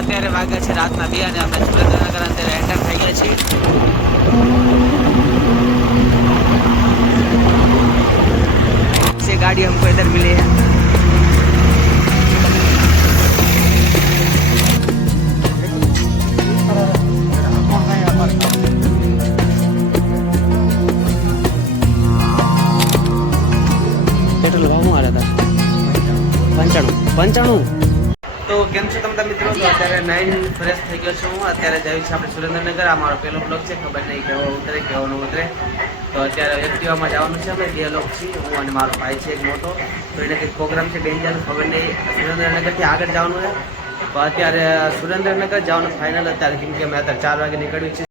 અત્યારે વાગ્યા છે રાતના 2 અને આપણે સુરેન્દ્રનગર અત્યારે એન્ટર થઈ ગયા છીએ। गाड़ी हमको इधर मिली है। पेट्रोल भाव आ रहा था 95। तो केम छो तम मित्रों? तो अत्यारे 9 फ्रेश થઈ ગયો છું। હું અત્યારે જઈ છે આપણે સુરેન્દ્રનગર। આ મારો પહેલો બ્લોગ છે, ખબર નહીં કેવો ઉતરે કેવો ન ઉતરે। તો અત્યારે એક્ટિવામાં જવાનું છે। અમે 2 લોકો છીએ, હું અને મારો ભાઈ છે એક મોટો। તો એને કંઈક પ્રોગ્રામ છે ડેન્જર, ખબર નહીં। સુરેન્દ્રનગરથી આગળ જવાનું છે। તો અત્યારે સુરેન્દ્રનગર જવાનું ફાઇનલ અત્યારે, કેમ કે અમે અત્યારે 4 વાગે નીકળ્યું છે।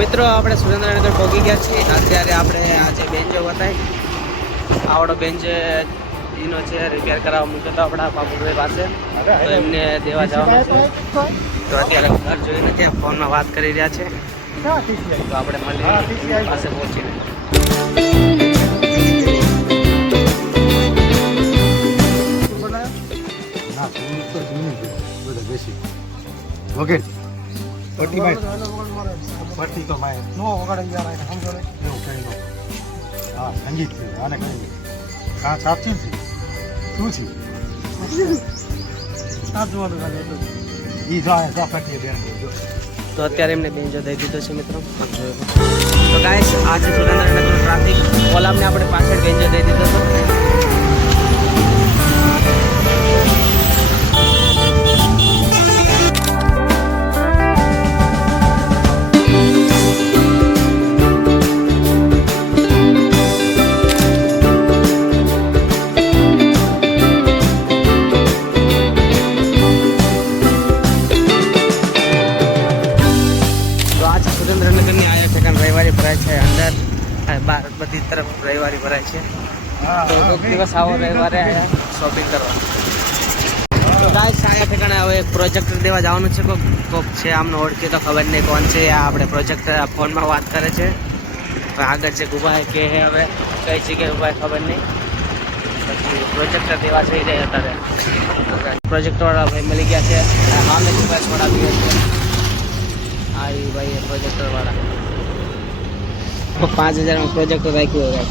મિત્રો આપણે સુરેન્દ્રનગર પહોંચી ગયા છીએ। અત્યારે આપણે આજે બેન્ચ બતાવી, આવડો બેન્ચ એનો છે રિપેર કરાવવા મૂક્યો હતો આપણા બાબુભાઈ પાસે, તો એમને દેવા જવાનું છે। તો અત્યારે ઘર જોઈને ત્યાં ફોનમાં વાત કરી રહ્યા છે, તો આપણે મળીએ પાસે પહોંચીને। ઓકે પટ્ટી તો માય નો વગાડે યાર, આને સમજો ને એવું કહી દો। હા સંગીત છે, આને કહી કા સાચું છે શું છે સાચું વાળું ઈ જાય પ્રોપર્ટી બેન। તો અત્યારે એમને બેન્ચો દઈ દીધો છે મિત્રો। તો ગાઈસ આજે સુરેન્દ્રનગરનો ટ્રાફિક, ઓલામને આપણે પાછળ બેન્ચો દઈ દીધો હતો। સુરેન્દ્રનગરની આયા ઠેકાણ રવિવારે ભરાય છે, અંદર બહાર બધી તરફ રવિવારે ભરાય છે। તો એક દિવસ આવો રવિવારે આયા શોપિંગ કરવા। તો ગાઈસ આયા ઠેકાણે હવે એક પ્રોજેક્ટર દેવા જવાનું છે। કોક છે આમને ઓળખી તો ખબર નહીં કોણ છે, આ આપણે પ્રોજેક્ટર ફોનમાં વાત કરે છે। તો આગળ છે ઊભા કે હવે કઈ જગ્યાએ ઊભા ખબર નહીં. પછી પ્રોજેક્ટર દેવા જઈ રહ્યા અત્યારે. પ્રોજેક્ટર વાળા ભાઈ મળી ગયા છે. સામે ઊભા છોડા બી છે. આ એ ભાઈ પ્રોજેક્ટર વાળા 5000 માં પ્રોજેક્ટર રાખ્યું હોય.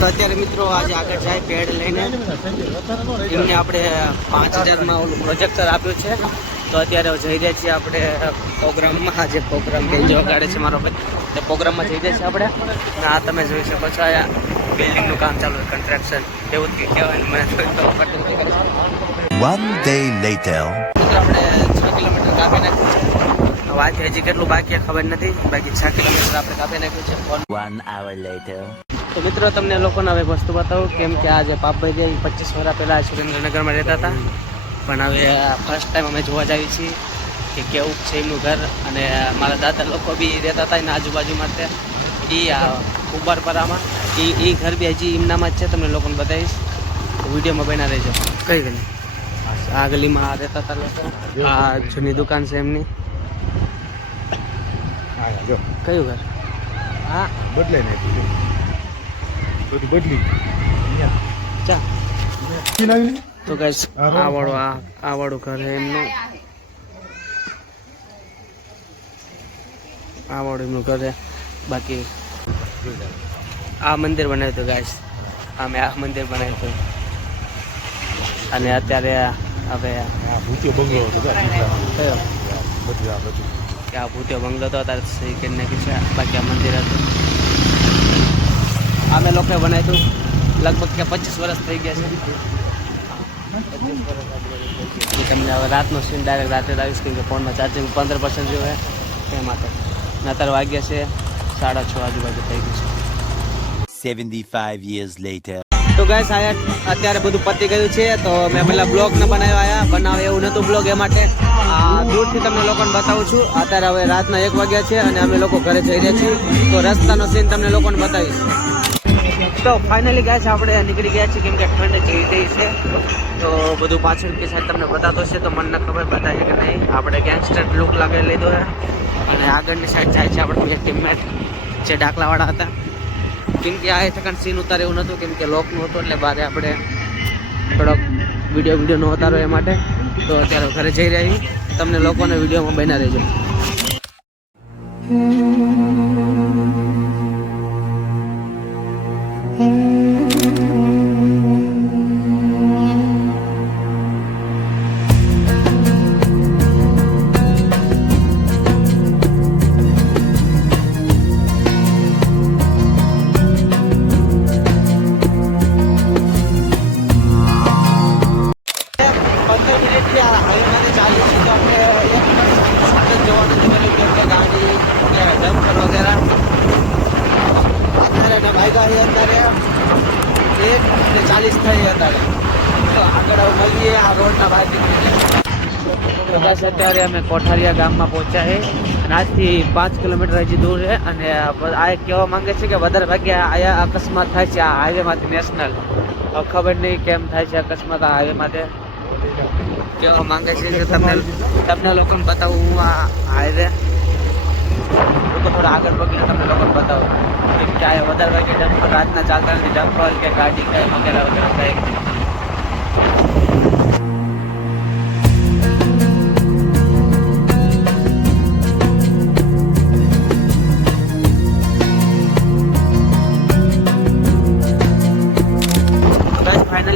તો અત્યારે મિત્રો આજે આગળ જાય પેડ લઈને એમને આપણે 5000 ઓલું પ્રોજેક્ટર આપ્યું છે. તો અત્યારે જઈ રહ્યા છીએ આપણે પ્રોગ્રામમાં. આજે પ્રોગ્રામ બેન્જો વગાડે છે મારો ભાઈ, તે પ્રોગ્રામમાં જઈ રહ્યા છીએ આપણે. અને આ તમે જોઈ શકો છો આ બિલ્ડિંગનું કામ ચાલુ છે, કન્સ્ટ્રક્શન એવું જ કહેવાય. મને તો One day later. આપણે 6 કિલોમીટર કાપી નાખ્યું છે. વાત હજી કેટલું બાકી ખબર નથી. બાકી 6 કિલોમીટર આપણે કાપી નાખ્યું છે. 1 hour later. તો મિત્રો તમને લોકોને હવે વસ્તુ બતાવું, કેમ કે આજે પાપભાઈ જે 25 વર્ષ પહેલાં સુરેન્દ્રનગરમાં રહેતા હતા, પણ હવે ફર્સ્ટ ટાઈમ અમે જોવા જઈએ છીએ કે કેવું છે એમનું ઘર. અને મારા દાદા લોકો બી રહેતા હતા એના આજુબાજુમાં. તે ઉબરપરામાં એ ઘર બી હજી એમનામાં જ છે. તમને લોકોને બતાવીશ, તો વિડીયોમાં બના રહેજો. કઈ ગલી? આ ગલીમાં આ રહેતા હતા લોકો. આ જૂની દુકાન છે એમની. કયું ઘર? હા બદલાઈ નાખ્યું, બધું બદલી ચા. તો ગાઈસ આ વાળું ઘર છે એમનું. આ વાળું એમનું ઘર છે. બાકી આ મંદિર બનાવ્યું હતું ગાઈસ. અમે આ મંદિર બનાવ્યું હતું. અને અત્યારે હવે ભૂતિયો બંગલો હતો કયો બધું આ બધું કે આ ભૂતિયો બંગલો હતો, અત્યારે સહી કરી નાખ્યું છે. બાકી આ મંદિર હતું. અમે લોકોએ બનાવ્યું હતું લગભગ કે 25 વર્ષ થઈ ગયા છે. તમને હવે રાતનો સીન ડાયરેક્ટ રાત્રે લાવીશ, કેમ કે ફોનમાં ચાર્જિંગ 15% જેવું છે તે માટે. અત્યારે વાગ્યા છે 6:30 આજુબાજુ થઈ ગયું છે. 75 years later. તો ગાઈસ અત્યારે બધું પતી ગયું છે. તો મેં પેલા બ્લોગ ન બનાવે એવું નહોતું બ્લોગ, એ માટે દૂરથી તમને લોકોને બતાવું છું. અત્યારે હવે રાતના 1 વાગ્યા છે અને અમે લોકો ઘરે જઈ રહ્યા છીએ. તો રસ્તાનો સીન તમને લોકોને બતાવીશ. તો ફાઇનલી ગાઈસ આપણે નીકળી ગયા છીએ, કેમ કે ઠંડ જઈ રહી છે. તો બધું પાછળ કે સાઈડ તમને બતાતો છે, તો મને ખબર બતાવીએ કે નહીં. આપણે ગેંગસ્ટર લુક લગાવી લીધો છે. અને આગળની સાઈડ જાય છે આપણે બીજા ટીમમેટ જે ડાકલાવાળા હતા. કેમ કે આ સેકન્ડ સીન ઉતારે એવું નહોતું, કેમ કે લોકનું હતું એટલે બારે આપણે થોડોક વિડીયો ન ઉતારો એ માટે. તો અત્યારે ઘરે જઈ રહ્યા છીએ. તમને લોકોને વિડીયોમાં બના રહેજો. અત્યારે અમે કોઠારિયા ગામમાં પહોંચ્યા છે. આજથી 5 કિલોમીટર હજી દૂર છે. અને આ કહેવા માંગે છે કે વધારે ભાગ્યા આયા અકસ્માત થાય છે આ હાઈવેમાંથી નેશનલ. ખબર નહીં કેમ થાય છે અકસ્માત આ હાઈવેમાંથી. કહેવા માંગે છે કે તમને લોકોને બતાવું હું આ હાઈવે લોકો થોડા આગળ પગીને તમને લોકોને બતાવું કે આ વધારે ભાગ્યા ડમ્પર રાતના ચાલતા નથી. ડમ્પર કે ગાડી કે વગેરે વગેરે થાય.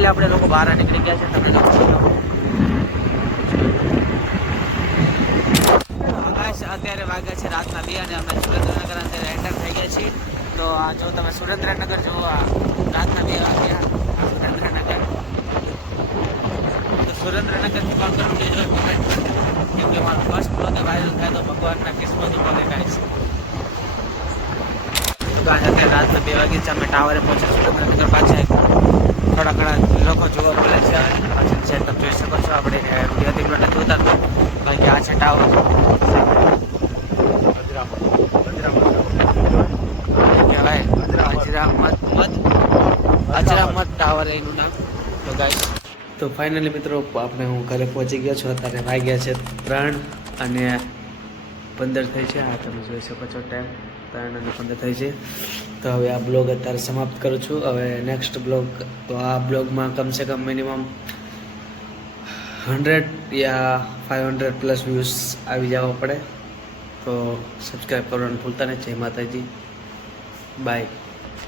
આપણે લોકો બહાર નીકળી ગયા છે. તમે અત્યારે વાગ્યા છે રાતના 2 અને અમે સુરેન્દ્રનગર અત્યારે એન્ટર થઈ ગયા છીએ. તો આ જો તમે સુરેન્દ્રનગર જુઓ, રાતના 2 વાગ્યા સુરેન્દ્રનગર. તો સુરેન્દ્રનગરથી કોલ કરું લેજો કોમેન્ટ કરજો, કેમ કે મારો ફર્સ્ટ બ્લોગ વાયરલ થાય તો ભગવાનના કિસ્મત ઉપર દેખાય છે. તો આજે અત્યારે રાતના 2 વાગે છે. અમે ટાવરે પહોંચ્યા સુરેન્દ્રનગર. પાછા થોડા ઘણા લોકો જોવા મળે છે. પાછળ છે તમે જોઈ શકો છો. આપણે વિડીયો નથી જોતા કારણ કે આ છે ટાવર કહેવાય. સવારે એનું નામ. તો ગાઈસ તો ફાઇનલી મિત્રો આપણે હું ઘરે પહોંચી ગયો છું. અત્યારે વાગ્યા છે 3:15 થઈ છે. હા તમે જોઈ શકો છો ટાઈમ 3:15 થઈ છે. તો હવે આ બ્લોગ અત્યારે સમાપ્ત કરું છું. હવે નેક્સ્ટ બ્લોગ, તો આ બ્લોગમાં કમસે કમ મિનિમમ 100 યા 500 પ્લસ વ્યૂઝ આવી જવા પડે. તો સબસ્ક્રાઈબ કરવાનું ભૂલતા નહીં. જય માતાજી, બાય.